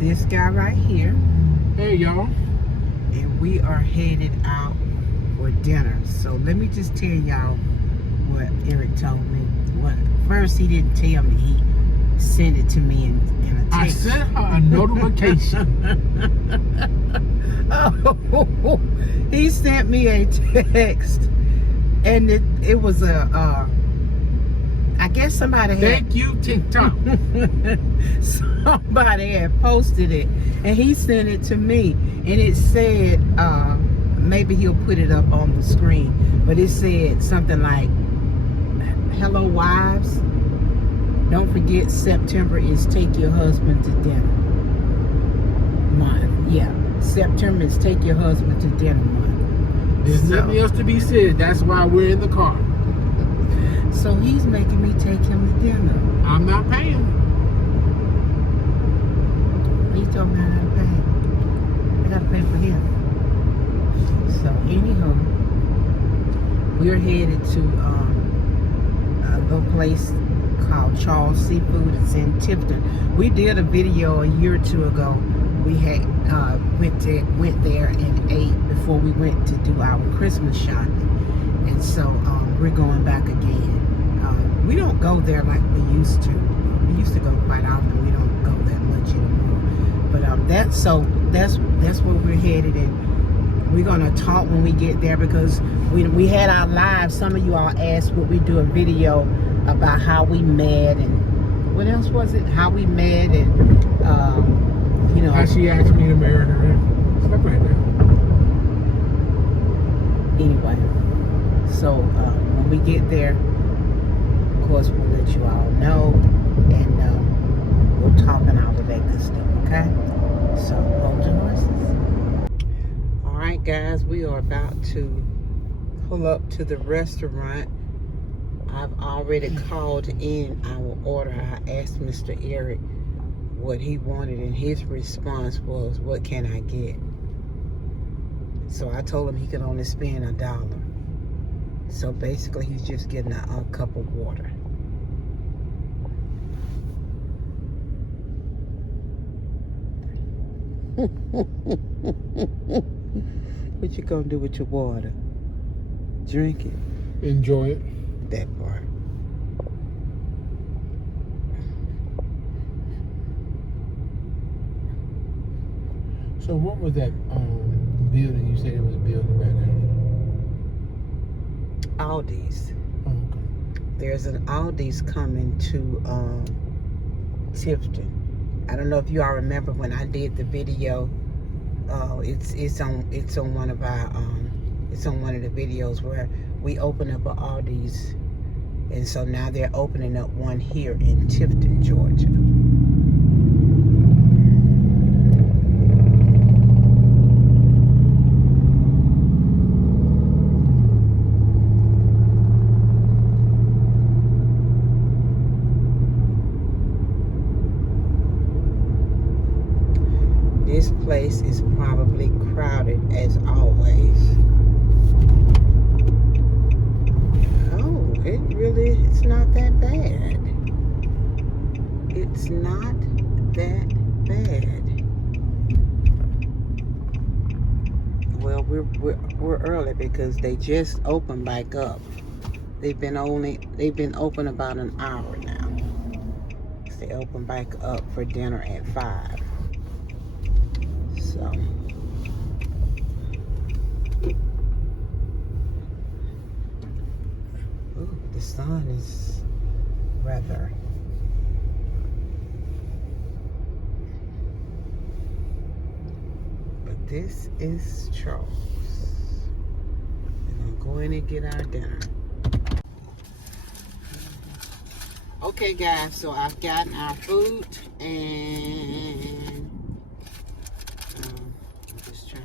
this guy right here. Hey, y'all. And we are headed out for dinner. So let me just tell y'all what Eric told me. What first he didn't tell me, he sent it to me in a text. I sent her a notification. Oh, he sent me a text, and it was I guess somebody had. Thank you, TikTok. Somebody had posted it, and he sent it to me, and it said, maybe he'll put it up on the screen, but it said something like, "Hello, wives. Don't forget September is Take Your Husband to Dinner month." Yeah, September is Take Your Husband to Dinner month. There's nothing else to be said. That's why we're in the car. So he's making me take him to dinner. I'm not paying. He told me I gotta pay. I gotta pay for him. So anyhow, we're headed to a place called Charles Seafood. It's in Tifton. We did a video a year or two ago. We had went there and ate before we went to do our Christmas shopping, and so we're going back again. We don't go there like we used to. We used to go quite often. We don't go that much anymore. But that's where we're headed, and we're gonna talk when we get there, because we had our live. Some of you all asked would we do a video about how we met, and what else was it? How we met, and you know, How she asked me to marry her. Stuff like that. Anyway, so when we get there, of course, we'll let you all know, and we'll talk and all of that good stuff, okay? So, hold your horses. All right, guys, we are about to pull up to the restaurant. I've already called in our order. I asked Mr. Eric what he wanted, and his response was, "What can I get?" So I told him he could only spend $1. So basically, he's just getting a cup of water. What you gonna do with your water? Drink it. Enjoy it. That part. So what was that building you said it was building back there? Aldi's. Oh, okay. There's There's an Aldi's coming to Tifton. I don't know if you all remember when I did the video. It's on one of our it's on one of the videos where we opened up an Aldi's, and so now they're opening up one here in Tifton, Georgia. This place is probably crowded as always. Oh, it's not that bad. It's not that bad. Well, we're early because they just opened back up. They've been open about an hour now. They open back up for dinner at 5. So the sun is rather this is Charles. We're gonna go in and get our dinner. Okay, guys, so I've gotten our food, and I'm just trying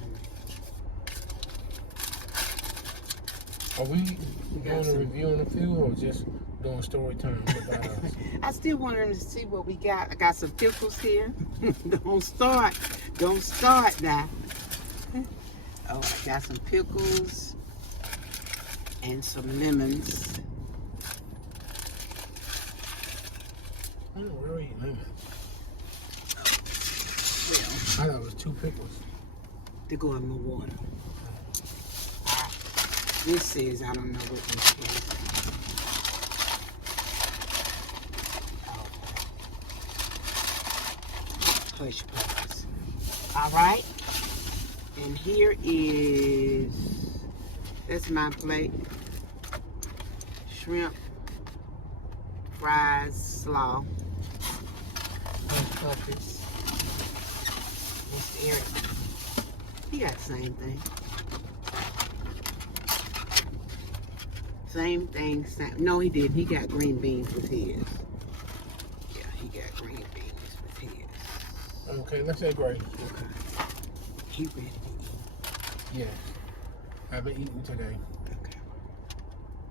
to. Are we doing a review on the food or just doing story time about us? I still want them to see what we got. I got some pickles here. Don't start now. Oh, I got some pickles and some lemons. I don't know where are you lemons. I thought it was 2 pickles. To go in my water. This says, I don't know what this is. Hush puppies. All right. And here is, that's my plate. Shrimp, fries, slaw, hush puppies. Mr. Eric, he got the same thing. Same thing, same. No, he didn't. He got green beans with his. Yeah, he got green beans with his. Okay, let's say great. Okay. He ready to eat. Yeah. I've been eating today. Okay.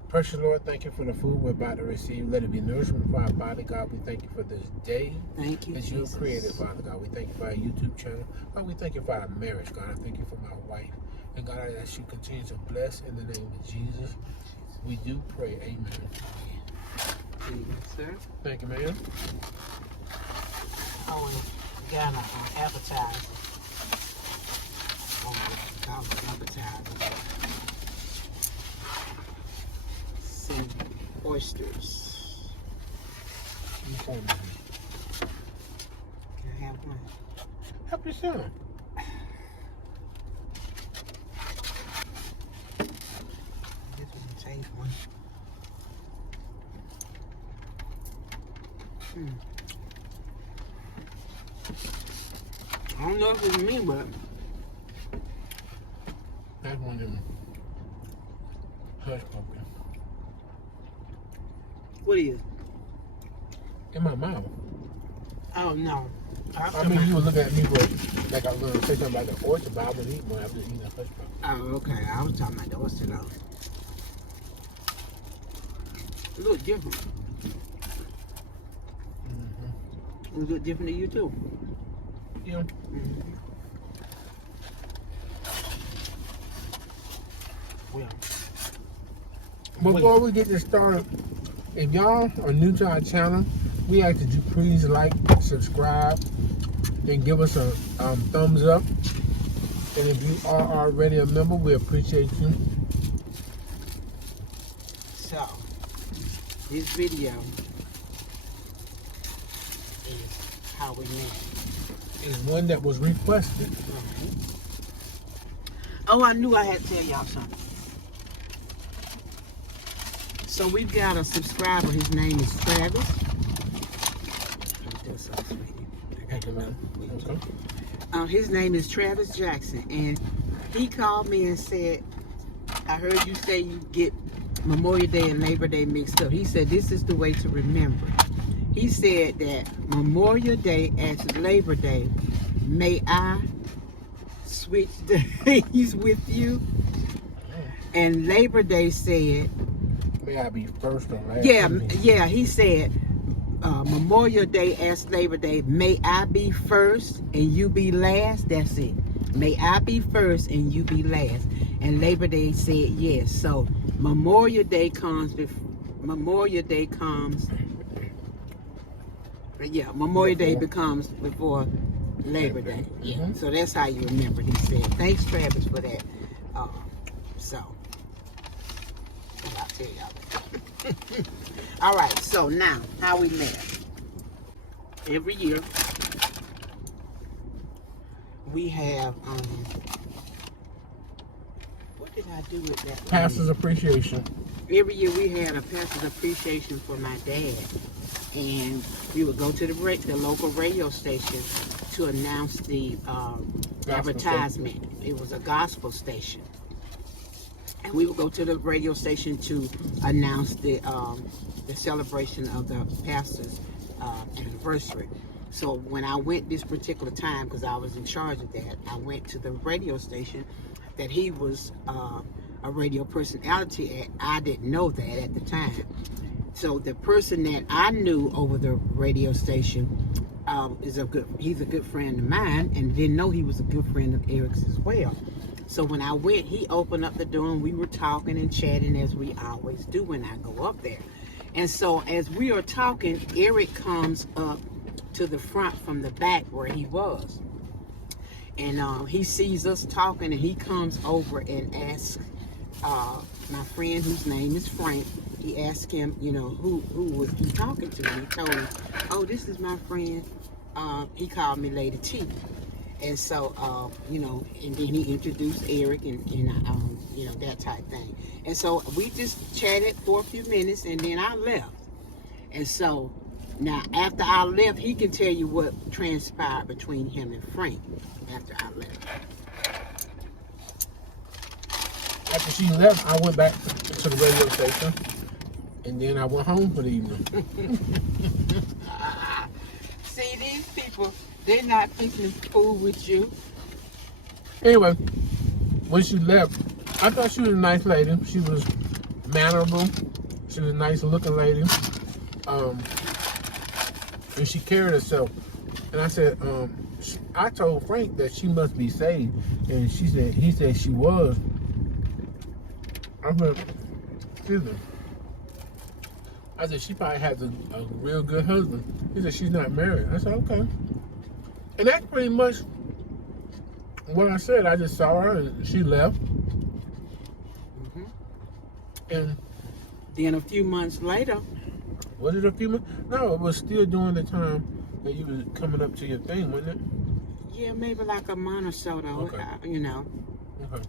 Precious Lord, thank you for the food we're about to receive. Let it be nourishment for our body, God. We thank you for this day Thank you, that you have created, Father God. We thank you for our YouTube channel. God, we thank you for our marriage, God. I thank you for my wife. And God, I ask you continue to bless in the name of Jesus. We do pray. Amen. Yes, sir. Thank you, ma'am. Oh, and got an appetizer. Oh, appetizer. Some oysters. Okay. Can I have one? Help yourself. This one taste one. I don't know if it's me, but That's one of them hush puppies. what is? In my mouth. Oh no. I mean, you were looking at me like I was going to say something about the oyster, but I was eating one after eating a hush puppy. Oh, okay. I was talking about the oyster though. It look different. Mm-hmm. It look different to you too. Yeah. Well, Before we get this started, if y'all are new to our channel, we ask that you please like, subscribe, and give us a thumbs up. And if you are already a member, we appreciate you. so this video is how we met. It's one that was requested. Oh, I knew I had to tell y'all something. So we've got a subscriber. His name is Travis. His name is Travis Jackson, and he called me and said, I heard you say you get Memorial Day and Labor Day mixed up. He said this is the way to remember. He said that Memorial Day as Labor Day, may I switch days with you? And Labor Day said, may I be first or last? Yeah, he said, Memorial Day as Labor Day, may I be first and you be last? That's it. May I be first and you be last. And Labor Day said yes. So Memorial Day comes before, Memorial Day becomes before Labor Day. Yeah. So that's how you remember. He said, thanks Travis for that. So I'll tell y'all that. All right, so now how we met. Every year we have what did I do with that? Pastor's appreciation. Every year we had a pastor's appreciation for my dad, and we would go to the local radio station to announce the advertisement. Station. It was a gospel station, and we would go to the radio station to announce the celebration of the pastor's anniversary. So when I went this particular time, because I was in charge of that, I went to the radio station that he was a radio personality at. I didn't know that at the time. So the person that I knew over the radio station he's a good friend of mine, and didn't know he was a good friend of Eric's as well. So when I went, he opened up the door and we were talking and chatting as we always do when I go up there. And so as we are talking, Eric comes up to the front from the back where he was. And he sees us talking, and he comes over and asks my friend, whose name is Frank. He asked him, you know, who was he talking to? And he told him, oh, this is my friend. He called me Lady T. And so, you know, and then he introduced Eric and you know, that type thing. And so we just chatted for a few minutes, and then I left. And so now after I left, he can tell you what transpired between him and Frank after I left. After she left, I went back to the radio station, and then I went home for the evening. See, these people, they're not thinking fool with you. Anyway, when she left, I thought she was a nice lady. She was mannerable. She was a nice looking lady. And she carried herself. And I said, I told Frank that she must be saved. And he said she was. I said, excuse me. I said, she probably has a real good husband. He said, she's not married. I said, okay. And that's pretty much what I said. I just saw her and she left. Mm-hmm. And then a few months later. Was it a few months? No, it was still during the time that you was coming up to your thing, wasn't it? Yeah, maybe like a month or so, though, okay. You know. Okay.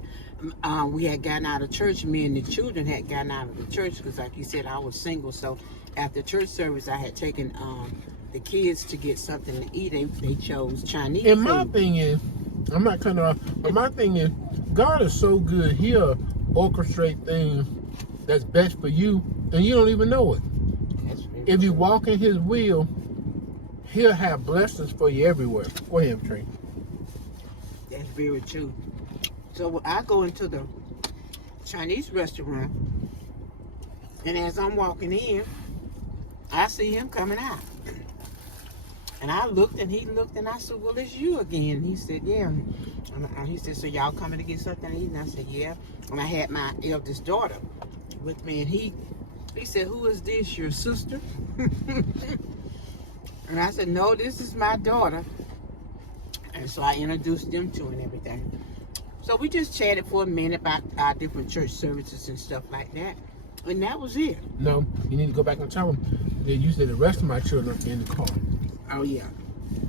We had gotten out of church. Me and the children had gotten out of the church because, like you said, I was single. So after church service, I had taken the kids to get something to eat. They chose Chinese And food. my thing is, I'm not cutting off, but my thing is, God is so good. He'll orchestrate things that's best for you, and you don't even know it. If you walk in His will, He'll have blessings for you everywhere. Go ahead, Trey. That's very true. So when I go into the Chinese restaurant, and as I'm walking in, I see him coming out. And I looked, and he looked, and I said, well, it's you again. And he said, yeah. And he said, so y'all coming to get something to eat? And I said, yeah. And I had my eldest daughter with me, and he said, who is this, your sister? And I said, no, this is my daughter. And so I introduced them to her and everything. So we just chatted for a minute about our different church services and stuff like that. And that was it. No, you need to go back and tell them that you said the rest of my children are in the car. Oh, yeah.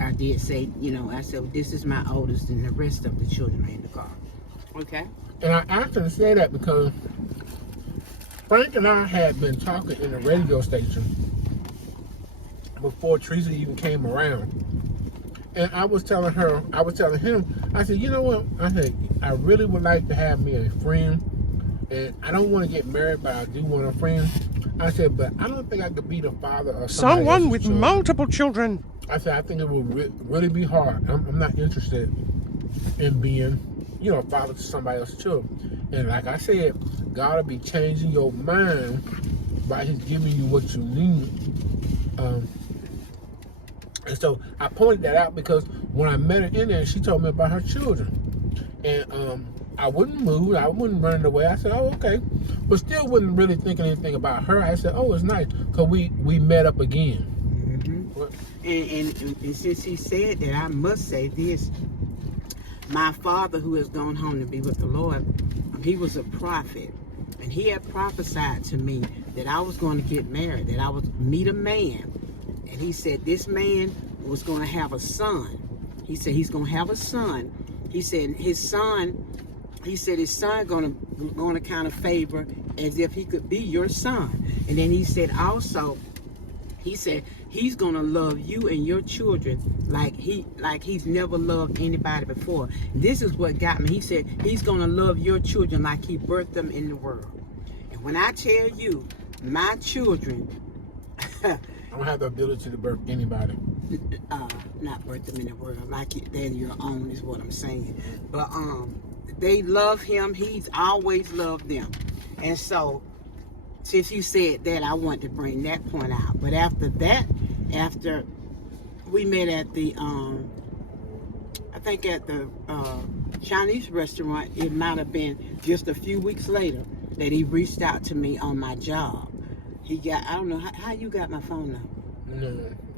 I did say, you know, I said, this is my oldest and the rest of the children are in the car. Okay? And I asked her to say that because Frank and I had been talking in the radio station before Teresa even came around. And I was telling him, I said, you know what? I said, I really would like to have me a friend. And I don't want to get married, but I do want a friend. I said, but I don't think I could be the father of someone with children. multiple children. I said, I think it would really be hard. I'm not interested in being, you know, a father to somebody else's children. And like I said, God will be changing your mind by His giving you what you need. And so I pointed that out because when I met her in there, she told me about her children. And I wouldn't move. I wouldn't run away. I said, oh, okay. But still wasn't really thinking anything about her. I said, oh, it's nice because we met up again. Mm-hmm. And since he said that, I must say this. My father, who has gone home to be with the Lord, he was a prophet. And he had prophesied to me that I was going to get married, that I would meet a man. And he said this man was going to have a son. He said he's going to have a son. He said his son going to kind of favor as if he could be your son. And then he said also, he said he's going to love you and your children like he's never loved anybody before. This is what got me. He said he's going to love your children like he birthed them in the world. And when I tell you, my children, I don't have the ability to birth anybody. Not birth them in the world like they're your own is what I'm saying. But they love him. He's always loved them. And so since you said that, I want to bring that point out. But after that, after we met at the I think at the Chinese restaurant, it might have been just a few weeks later that he reached out to me on my job. He got, I don't know how you got my phone number. No,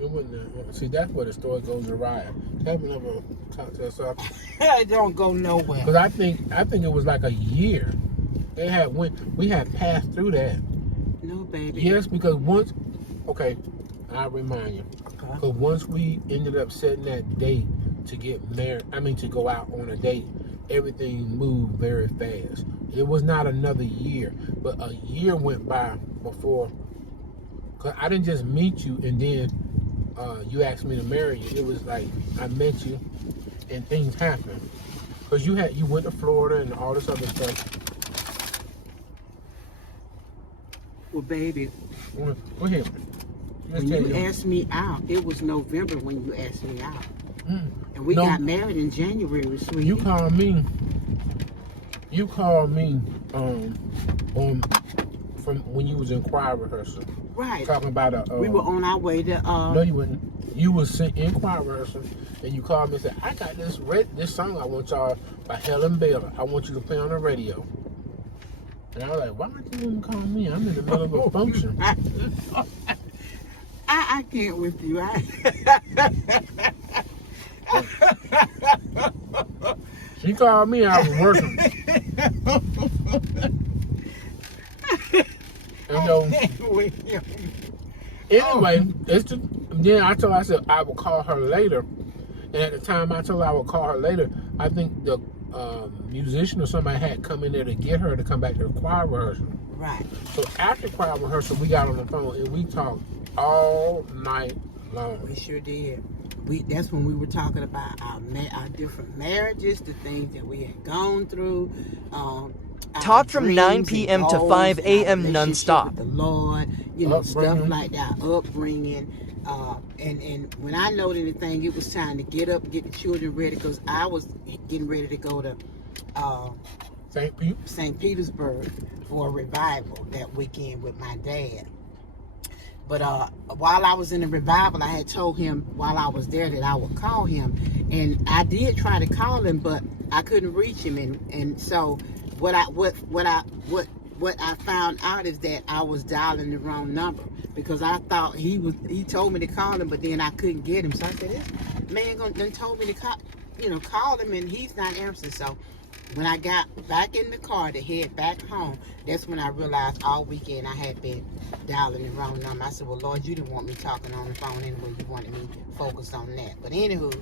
it wasn't. See, that's where the story goes awry. Have never talked to us off. It don't go nowhere. Because I think it was like a year. We had passed through that. No, baby. Yes, because once, okay, I'll remind you. Okay. Because once we ended up setting that date to get married, to go out on a date, everything moved very fast. It was not another year, but a year went by before. Because I didn't just meet you and then you asked me to marry you. It was like I met you and things happened. Because you went to Florida and all this other stuff. Well, baby, Go ahead. when you asked me out, it was November when you asked me out. And we got married in January, sweetie. You called me from when you was in choir rehearsal. Right. Talking about we were on our way to no, you wouldn't. You was in choir rehearsal and you called me and said, I got this song I want y'all by Helen Baylor. I want you to play on the radio. And I was like, why don't you even call me? I'm in the middle of a function. I can't with you. She called me, I was working. And so, anyway, then I told her, I said I would call her later. And at the time I told her I would call her later, I think the musician or somebody had come in there to get her to come back to the choir rehearsal. Right. So after choir rehearsal, we got on the phone and we talked all night long. We sure did. That's when we were talking about our different marriages, the things that we had gone through. Taught from 9 p.m. to 5 a.m. nonstop. The Lord, stuff like that, upbringing. And when I know anything, it was time to get up, get the children ready, because I was getting ready to go to St. Petersburg for a revival that weekend with my dad. But while I was in the revival, I had told him while I was there that I would call him, and I did try to call him, but I couldn't reach him. And so what I found out is that I was dialing the wrong number, because I thought he told me to call him, but then I couldn't get him. So I said, this man done told me to call him, and he's not answering. So when I got back in the car to head back home, that's when I realized all weekend I had been dialing the wrong number. I said, well, Lord, you didn't want me talking on the phone anyway. You wanted me focused on that. But anywho,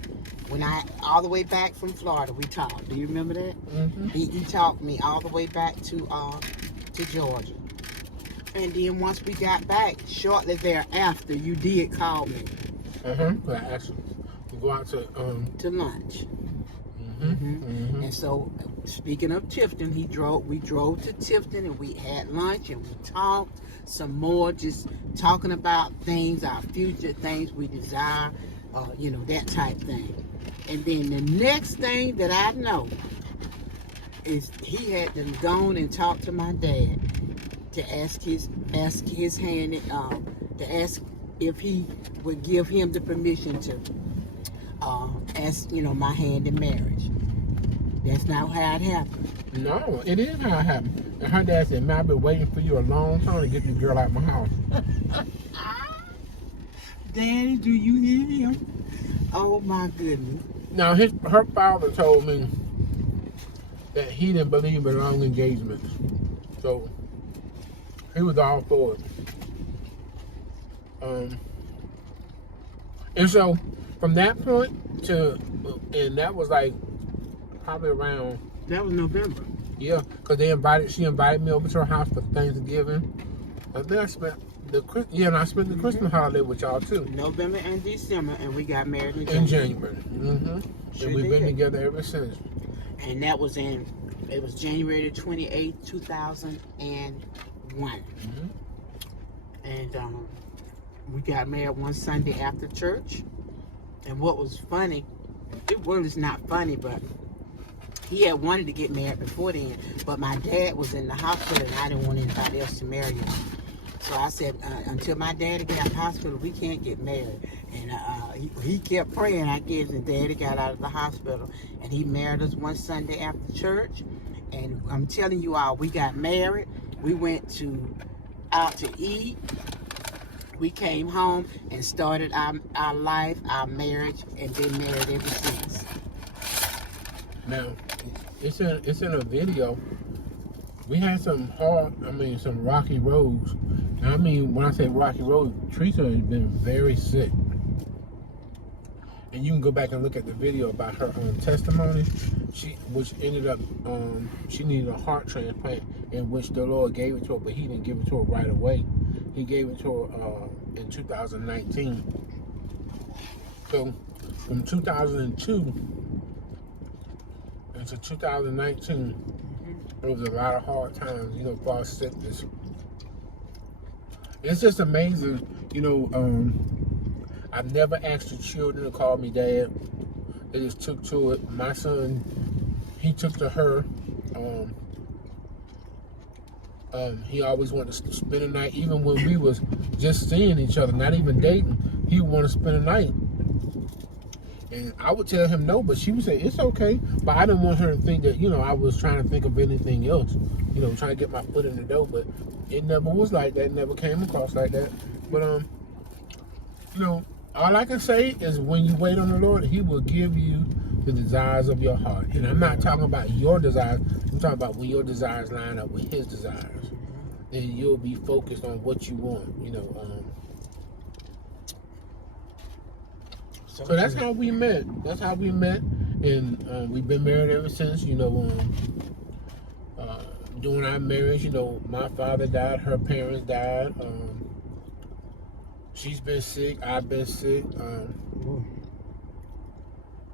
when all the way back from Florida, we talked. Do you remember that? Mm-hmm. He talked me all the way back to Georgia. And then once we got back, shortly thereafter, you did call me. I asked you to go out to lunch. And so, speaking of Tifton, we drove to Tifton and we had lunch and we talked some more, just talking about things, our future, things we desire, that type thing. And then the next thing that I know is he had them gone and talked to my dad to ask his hand, to ask if he would give him the permission to ask, my hand in marriage. That's not how it happened. No, it is how it happened. And her dad said, man, I've been waiting for you a long time to get this girl out of my house. Daddy, do you hear him? Oh my goodness. Now, her father told me that he didn't believe in long engagements. So, he was all for it. And so, from that point and that was like probably around... That was November. Yeah, because she invited me over to her house for Thanksgiving. And then I spent the Christmas holiday with y'all too. November and December, and we got married in January. Sure, and we've been together ever since. And that was it was January 28th, 2001. And we got married one Sunday after church. And what was funny, it was not funny, but he had wanted to get married before then, but my dad was in the hospital and I didn't want anybody else to marry him. So I said, until my daddy got out of the hospital, we can't get married. And he kept praying, I guess, and daddy got out of the hospital. And he married us one Sunday after church. And I'm telling you all, we got married. We went out to eat. We came home and started our life, our marriage, and been married ever since. Now, it's in a video. We had some some rocky roads. Now, I mean, when I say rocky roads, Teresa has been very sick. And you can go back and look at the video about her testimony, which ended up, she needed a heart transplant, in which the Lord gave it to her, but He didn't give it to her right away. He gave it to her in 2019. So from 2002 into 2019, there was a lot of hard times, for our sickness. It's just amazing, I've never asked the children to call me dad. They just took to it. My son, he took to her. He always wanted to spend a night, even when we was just seeing each other, not even dating. He would want to spend a night. And I would tell him no, but she would say, it's okay. But I didn't want her to think that, I was trying to think of anything else, trying to get my foot in the door. But it never was like that, never came across like that. But, all I can say is when you wait on the Lord, He will give you the desires of your heart. And I'm not talking about your desires. I'm talking about when your desires line up with His desires. Then you'll be focused on what you want, So that's how we met. That's how we met. And we've been married ever since, during our marriage, my father died, her parents died. She's been sick, I've been sick.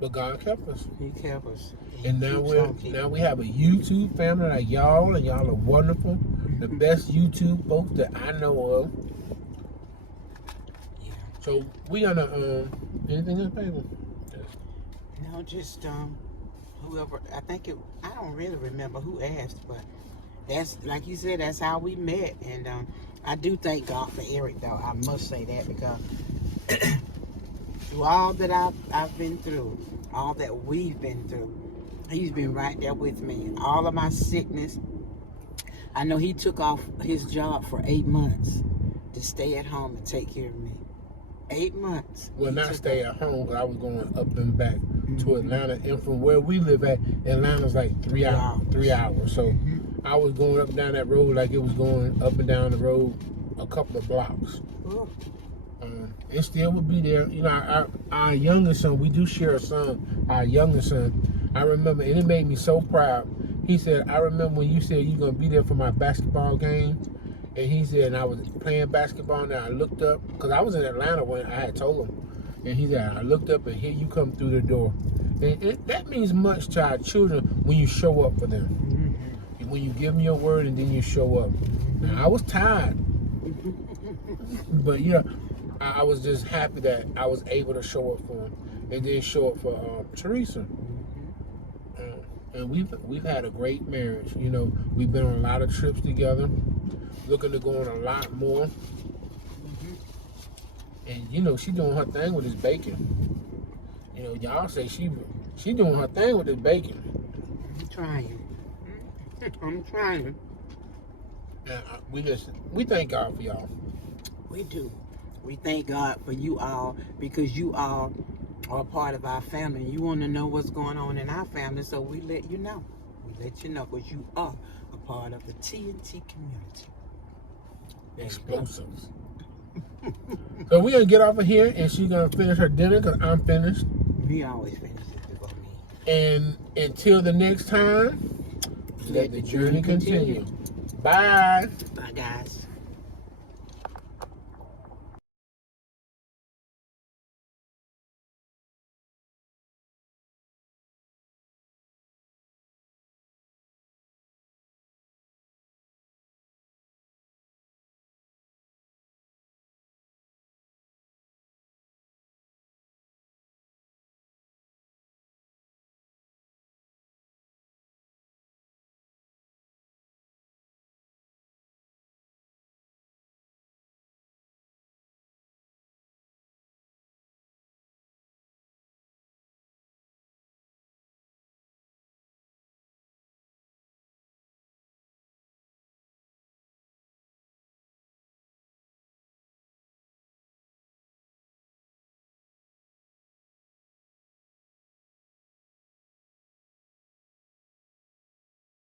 But God kept us. He kept us. And now we have a YouTube family like y'all, and y'all are wonderful. The best YouTube folks that I know of. Yeah. So we gonna anything else, baby? No, just whoever. I don't really remember who asked, but that's like you said. That's how we met, and I do thank God for Eric, though. I must say that because through all that I've been through, all that we've been through, He's been right there with me. All of my sickness, I know He took off His job for 8 months to stay at home and take care of me. 8 months. Well, not stay at home, because I was going up and back to Atlanta, and from where we live at, Atlanta's like 3 hours. 3 hours. So I was going up and down that road like it was going up and down the road a couple of blocks. It still would be there. Our youngest son, we do share a son. Our youngest son, I remember, and it made me so proud. He said, I remember when you said you're going to be there for my basketball game. And he said, and I was playing basketball, and I looked up, because I was in Atlanta when I had told him. And he said, I looked up, and here you come through the door. And that means much to our children when you show up for them. When you give them your word and then you show up. Now, I was tired. But, I was just happy that I was able to show up for him. And then show up for Teresa. And we've had a great marriage. We've been on a lot of trips together. Looking to go on a lot more. And she doing her thing with this bacon. Y'all say she doing her thing with this bacon. I'm trying. I'm trying. And we thank God for y'all. We do. We thank God for you all, because you all are part of our family. You want to know what's going on in our family, so we let you know. We let you know, because you are a part of the TNT community. Explosives. So we're going to get off of here, and she's going to finish her dinner, because I'm finished. We always finish it before me. And until the next time, let the journey continue. Bye. Bye, guys.